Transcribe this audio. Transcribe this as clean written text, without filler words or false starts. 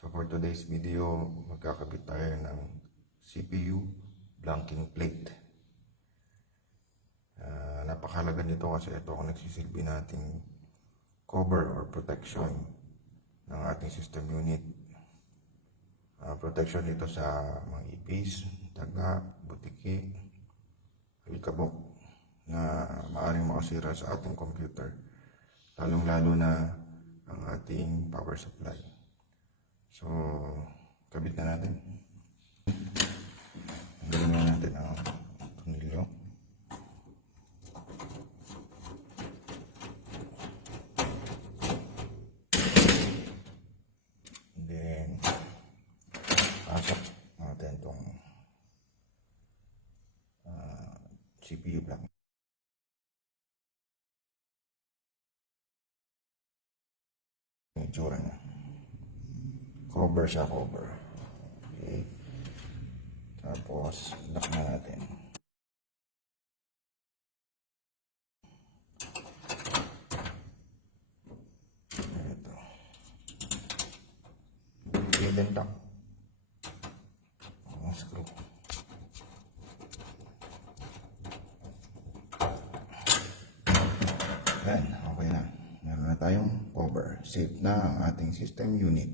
So for today's video, magkakabit tayo ng CPU blanking plate. Napakahalaga nito kasi ito ang nagsisilbi nating cover or protection ng ating system unit. Protection dito sa mga ipis, daga, butiki, alikabok na maaaring makasira sa ating computer, lalong lalo na ang ating power supply. So, kabit na natin. Tanggalin na natin ang tornilyo. Then, pasok natin itong CPU block. Yung itsura niya. Cover siya, cover. Okay. Tapos, lock na natin. Ito. Hidden lock. Ang screw. Yan, okay na. Meron na tayong cover. Safe na ang ating system unit.